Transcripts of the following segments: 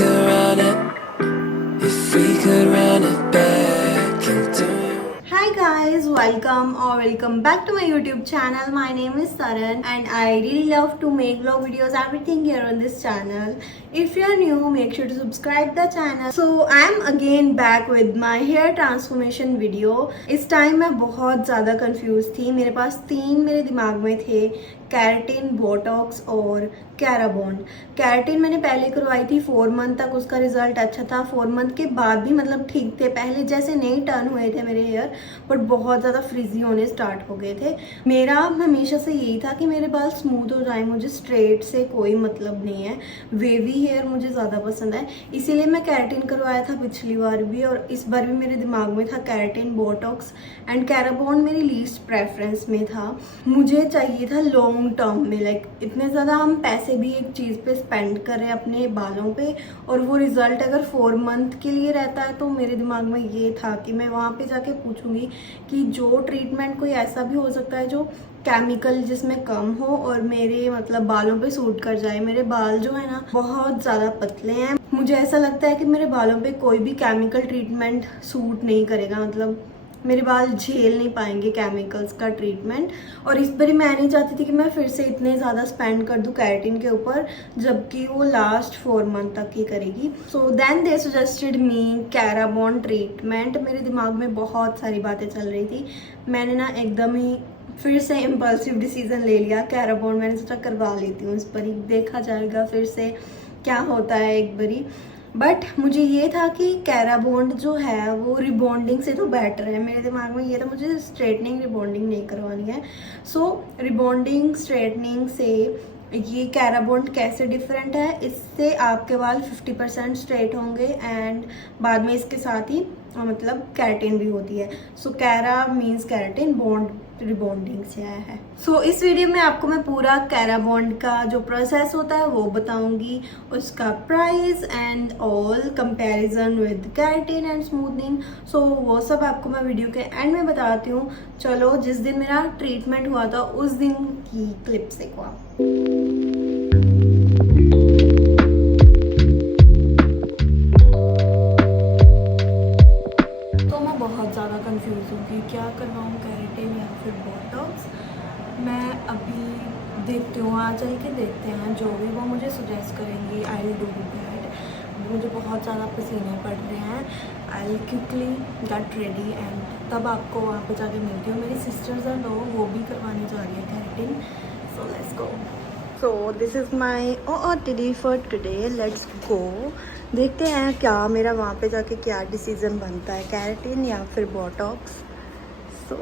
could run it, if we could run it back into Hi guys, welcome back to my YouTube channel. My name is Taran and I really love to make vlog videos, everything here on this channel. If you are new, make sure to subscribe the channel. So I am again back with my hair transformation video. इस time मैं बहुत ज़्यादा confuse थी. मेरे पास तीन मेरे दिमाग में थे, कैरेटिन, बोटॉक्स और कैराबॉन्ड. कैरेटिन मैंने पहले करवाई थी 4 मंथ तक, उसका रिजल्ट अच्छा था. 4 मंथ के बाद भी मतलब ठीक थे, पहले जैसे नहीं टर्न हुए थे मेरे हेयर, बट बहुत ज़्यादा फ्रिजी होने स्टार्ट हो गए थे. मेरा हमेशा से यही था कि मेरे बाल स्मूथ हो जाए, मुझे स्ट्रेट से कोई मतलब नहीं है. वेवी हेयर मुझे ज़्यादा पसंद है, इसीलिए मैं कैरेटिन करवाया था पिछली बार भी, और इस बार भी मेरे दिमाग में था कैरेटिन, बोटॉक्स एंड कैराबॉन्ड मेरी लीस्ट प्रेफरेंस में था. मुझे चाहिए था लॉन्ग टर्म में, लाइक इतने ज़्यादा हम पैसे भी एक चीज़ पे स्पेंड कर रहे हैं अपने बालों पे, और वो रिजल्ट अगर 4 मंथ के लिए रहता है, तो मेरे दिमाग में ये था कि मैं वहाँ पे जाके पूछूंगी कि जो ट्रीटमेंट कोई ऐसा भी हो सकता है जो केमिकल जिसमें कम हो और मेरे मतलब बालों पे सूट कर जाए. मेरे बाल जो है ना बहुत ज़्यादा पतले हैं, मुझे ऐसा लगता है कि मेरे बालों पे कोई भी केमिकल ट्रीटमेंट सूट नहीं करेगा, मतलब मेरे बाल झेल नहीं पाएंगे केमिकल्स का ट्रीटमेंट. और इस बार मैं नहीं चाहती थी कि मैं फिर से इतने ज़्यादा स्पेंड कर दूँ कैरेटिन के ऊपर, जबकि वो लास्ट 4 मंथ तक ही करेगी. So then they suggested me Kerabond treatment. मेरे दिमाग में बहुत सारी बातें चल रही थी, मैंने ना एकदम ही फिर से इम्पल्सिव डिसीजन ले लिया. कैराबॉन्ड मैंने सोचा करवा लेती हूँ, इस पर ही देखा जाएगा फिर से क्या होता है एक बारी. बट मुझे ये था कि कैराबॉन्ड जो है वो रिबॉन्डिंग से तो बेटर है. मेरे दिमाग में ये था मुझे स्ट्रेटनिंग रिबॉन्डिंग नहीं करवानी है. सो रिबॉन्डिंग स्ट्रेटनिंग से ये कैराबॉन्ड कैसे डिफरेंट है, इससे आपके बाल 50% स्ट्रेट होंगे एंड बाद में इसके साथ ही मतलब कैरेटिन भी होती है. सो कैरा मीन्स कैरेटिन, बॉन्ड रिबॉन्डिंग से आया है. सो इस वीडियो में आपको मैं पूरा कैराबॉन्ड का जो प्रोसेस होता है वो बताऊंगी, उसका price and all comparison with keratin and smoothening. So वो सब आपको मैं वीडियो के एंड में बताती हूँ. चलो जिस दिन मेरा ट्रीटमेंट हुआ था उस दिन की क्लिप्स देखो आप. बहुत ज़्यादा कंफ्यूज हूँ कि क्या करवाऊँ, कैरेटिन या फिर बोटॉक्स. मैं अभी देखती हूँ, आ चल के देखते हैं, जो भी वो मुझे सजेस्ट करेंगी आई विल डू दैट. मुझे बहुत ज़्यादा पसीने पड़ रहे हैं. I will quickly get ready and तब आपको वहाँ पे जाके मिलती हूँ. मेरी सिस्टर्स और लोग वो भी करवाने जा रही है keratin. So let's go. So this is my OOTD for today. Let's go. देखते हैं क्या मेरा वहाँ पे जाके क्या डिसीज़न बनता है, कैरेटिन या फिर बोटॉक्स. So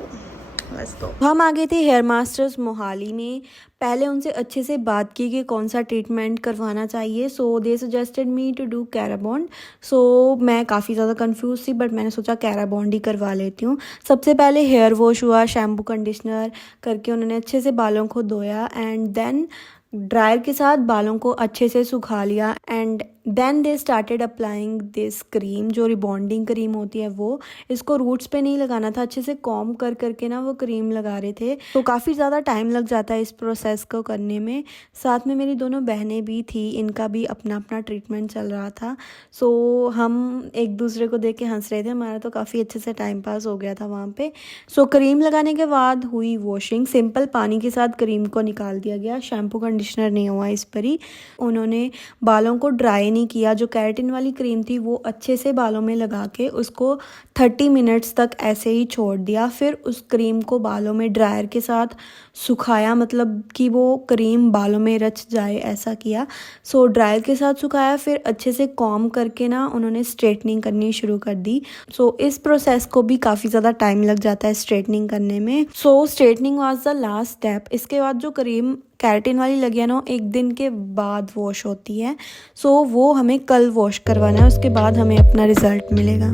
let's go. हम आ गए थे हेयर मास्टर्स मोहाली में. पहले उनसे अच्छे से बात की कि कौन सा ट्रीटमेंट करवाना चाहिए. So they suggested me to do Kerabond. So मैं काफ़ी ज़्यादा कंफ्यूज थी, बट मैंने सोचा कैराबॉन्ड ही करवा लेती हूँ. सबसे पहले हेयर वॉश हुआ, शैम्पू कंडीशनर करके उन्होंने अच्छे से बालों को धोया एंड देन ड्रायर के साथ बालों को अच्छे से सुखा लिया and then they started applying this cream, जो रिबॉन्डिंग क्रीम होती है वो. इसको रूट्स पे नहीं लगाना था, अच्छे से कॉम कर करके ना वो क्रीम लगा रहे थे. तो काफ़ी ज़्यादा टाइम लग जाता है इस प्रोसेस को करने में. साथ में मेरी दोनों बहनें भी थी, इनका भी अपना अपना ट्रीटमेंट चल रहा था. सो हम एक दूसरे को देख के हंस रहे थे. हमारा तो काफ़ी अच्छे से टाइम पास हो गया था वहाँ पे. सो क्रीम लगाने के बाद हुई वॉशिंग. सिंपल पानी के साथ क्रीम को निकाल दिया गया, शैम्पू कंडीशनर नहीं हुआ इस पर ही. उन्होंने बालों को ड्राई नहीं किया. जो कैरेटिन वाली क्रीम थी वो अच्छे से बालों में लगा के उसको 30 मिनट्स तक ऐसे ही छोड़ दिया. फिर उस क्रीम को बालों में ड्रायर के साथ सुखाया, मतलब कि वो क्रीम बालों में रच जाए, ऐसा किया. सो ड्रायर के साथ सुखाया, फिर अच्छे से कॉम करके ना उन्होंने स्ट्रेटनिंग करनी शुरू कर दी. सो इस प्रोसेस को भी काफ़ी ज़्यादा टाइम लग जाता है स्ट्रेटनिंग करने में. So straightening was the last step. इसके बाद जो क्रीम कैरेटिन वाली लगी है ना, 1 दिन के बाद वॉश होती है. सो वो हमें कल वॉश करवाना है, उसके बाद हमें अपना रिजल्ट मिलेगा.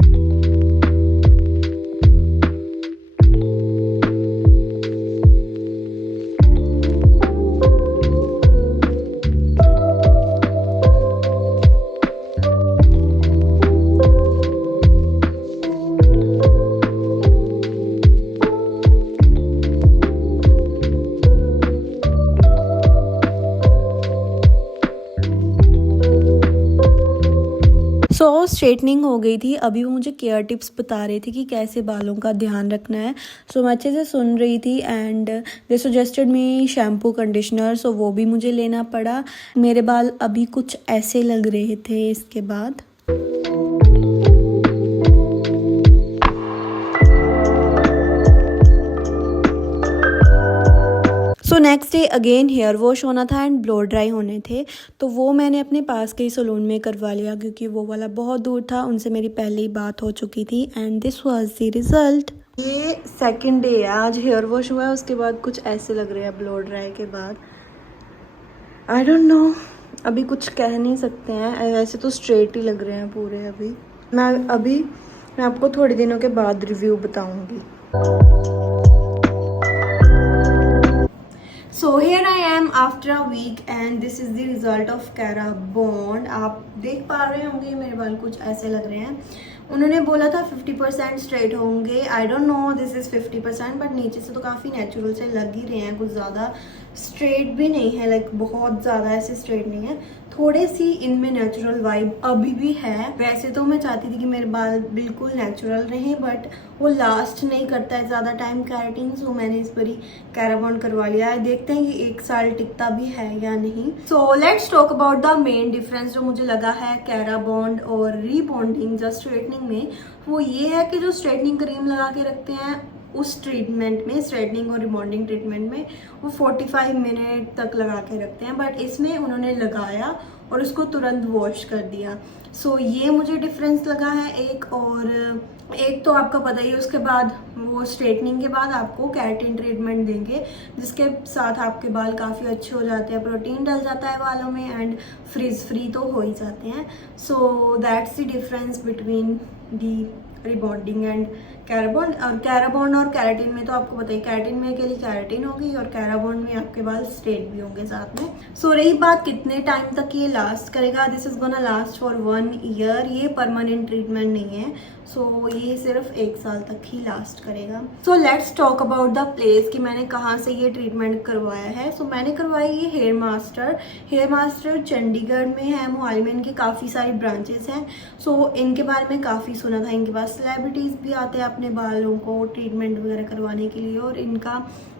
सो स्ट्रेटनिंग हो गई थी। अभी वो मुझे केयर टिप्स बता रहे थे कि कैसे बालों का ध्यान रखना है। सो मैं अच्छे से सुन रही थी and they suggested me shampoo conditioner, so वो भी मुझे लेना पड़ा। मेरे बाल अभी कुछ ऐसे लग रहे थे इसके बाद। So next day again here wash होना था एंड ब्लो ड्राई होने थे, तो वो मैंने अपने पास के ही सलून में करवा लिया क्योंकि वो वाला बहुत दूर था। उनसे मेरी पहले ही बात हो चुकी थी and this was the result. ये सेकंड डे है, आज हेयर वॉश हुआ है, उसके बाद कुछ ऐसे लग रहे हैं ब्लो ड्राई के बाद। आई डोंट नो, अभी कुछ कह नहीं सकते हैं, वैसे तो स्ट्रेट ही लग रहे हैं पूरे। मैं आपको थोड़े दिनों के बाद रिव्यू बताऊंगी। So here I am after a week and this is the result of Cara Bond। आप देख पा रहे होंगे मेरे बाल कुछ ऐसे लग रहे हैं। उन्होंने बोला था 50% स्ट्रेट होंगे। I don't know this is 50%, but नीचे से तो काफ़ी नेचुरल से लग ही रहे हैं, कुछ ज़्यादा स्ट्रेट भी नहीं है, लाइक बहुत ज़्यादा ऐसे स्ट्रेट नहीं है, थोड़ी सी इनमें नेचुरल वाइब अभी भी है। वैसे तो मैं चाहती थी कि मेरे बाल बिल्कुल नेचुरल रहें, बट वो लास्ट नहीं करता है ज़्यादा टाइम कैरेटिन, सो मैंने इस बारी कैरा बॉन्ड करवा लिया है। देखते हैं कि 1 साल टिकता भी है या नहीं। So let's talk about the main difference जो मुझे लगा है कैरा बॉन्ड और रीबॉन्डिंग या स्ट्रेटनिंग में। वो ये है कि जो स्ट्रेटनिंग क्रीम लगा के रखते हैं उस ट्रीटमेंट में, स्ट्रेटनिंग और रिबॉन्डिंग ट्रीटमेंट में, वो 45 मिनट तक लगा के रखते हैं, बट इसमें उन्होंने लगाया और उसको तुरंत वॉश कर दिया। सो ये मुझे डिफरेंस लगा है एक। और एक तो आपका पता ही, उसके बाद वो स्ट्रेटनिंग के बाद आपको केराटिन ट्रीटमेंट देंगे जिसके साथ आपके बाल काफ़ी अच्छे हो जाते हैं, प्रोटीन डल जाता है बालों में एंड फ्रिज फ्री तो हो ही जाते हैं। So that's the difference between the rebonding and Kerabond. और कैराबॉन्ड और कैराटिन में तो आपको बताइए, कैराटिन में अकेली कैराटिन होगी और कैराबॉन्ड में आपके बाल स्ट्रेट भी होंगे साथ में। सो रही बात कितने टाइम तक ये लास्ट करेगा, this is gonna last for 1 year. ये परमानेंट ट्रीटमेंट नहीं है, सो ये सिर्फ 1 साल तक ही लास्ट करेगा। So let's talk about the place कि मैंने कहाँ से ये ट्रीटमेंट करवाया है। सो मैंने करवाई ये हेयर मास्टर चंडीगढ़ में है, मोहाली में इनकी काफ़ी सारी ब्रांचेस हैं। सो इनके बारे में काफ़ी सुना था, इनके पास सेलिब्रिटीज़ भी आते हैं अपने बालों को ट्रीटमेंट वगैरह करवाने के लिए, और इनका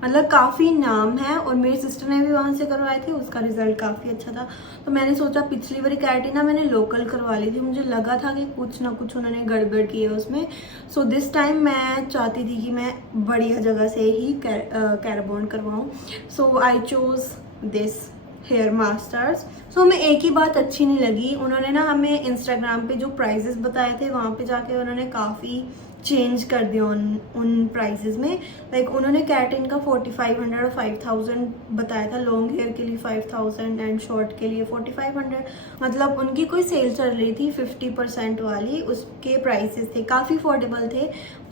मतलब काफ़ी नाम है। और मेरी सिस्टर ने भी वहाँ से करवाए थे, उसका रिजल्ट काफ़ी अच्छा था। तो मैंने सोचा पिछली बारी कैराटिन मैंने लोकल करवा ली थी, मुझे लगा था कि कुछ ना कुछ उन्होंने गड़बड़ की है उसमें। सो दिस टाइम मैं चाहती थी कि मैं बढ़िया जगह से ही कैराबॉन्ड करवाऊँ। So I chose this hair masters. So हमें एक ही बात अच्छी नहीं लगी, उन्होंने ना हमें इंस्टाग्राम पे जो प्राइजेस बताए थे वहाँ पे जाके उन्होंने काफ़ी चेंज कर दिया उन प्राइजेस में। लाइक उन्होंने कैराटिन का 4500 और 5000 बताया था, लॉन्ग हेयर के लिए 5000 एंड शॉर्ट के लिए 4500। मतलब उनकी कोई सेल चल रही थी 50% वाली, उसके प्राइसेस थे, काफ़ी अफोर्डेबल थे।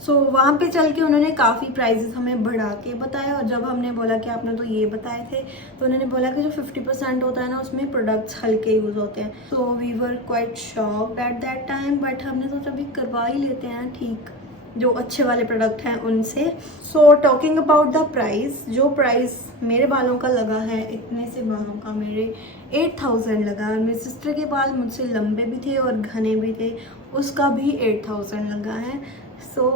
सो वहाँ पे चल के उन्होंने काफ़ी प्राइजेस हमें बढ़ा के बताए, और जब हमने बोला कि आपने तो ये बताए थे, तो उन्होंने बोला कि जो 50% होता है ना उसमें प्रोडक्ट्स हल्के यूज़ होते हैं। So we were quite shocked at that time, but हमने सोचा अभी करवा ही लेते हैं ठीक, जो अच्छे वाले प्रोडक्ट हैं उनसे। So talking about the price, जो प्राइस मेरे बालों का लगा है, इतने से बालों का मेरे 8000 लगा। मेरी सिस्टर के बाल मुझसे लंबे भी थे और घने भी थे, उसका भी 8000 लगा है। सो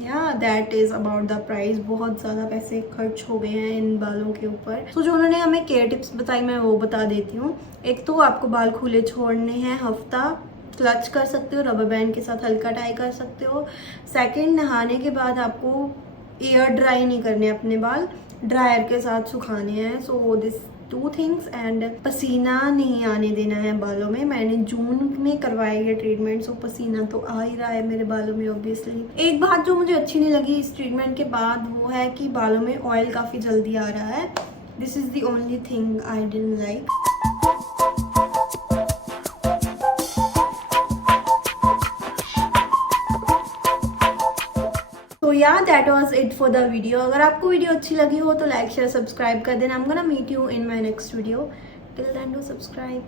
या that is about the price. बहुत ज़्यादा पैसे खर्च हो गए हैं इन बालों के ऊपर। सो जो उन्होंने हमें केयर टिप्स बताई मैं वो बता देती हूँ। एक तो आपको बाल खुले छोड़ने हैं, हफ्ता क्लच कर सकते हो, रबर बैंड के साथ हल्का टाई कर सकते हो। सेकंड, नहाने के बाद आपको एयर ड्राई नहीं करने अपने बाल, ड्रायर के साथ सुखाने हैं। So this 2 things. एंड पसीना नहीं आने देना है बालों में। मैंने जून में करवाया ये ट्रीटमेंट, सो पसीना तो आ ही रहा है मेरे बालों में ऑब्वियसली। एक बात जो मुझे अच्छी नहीं लगी इस ट्रीटमेंट के बाद वो है कि बालों में ऑयल काफ़ी जल्दी आ रहा है। This is the only thing I didn't like. तो या that was it for the video. अगर आपको वीडियो अच्छी लगी हो तो लाइक शेयर सब्सक्राइब कर देना। I am gonna meet you in my next video. Till then do subscribe.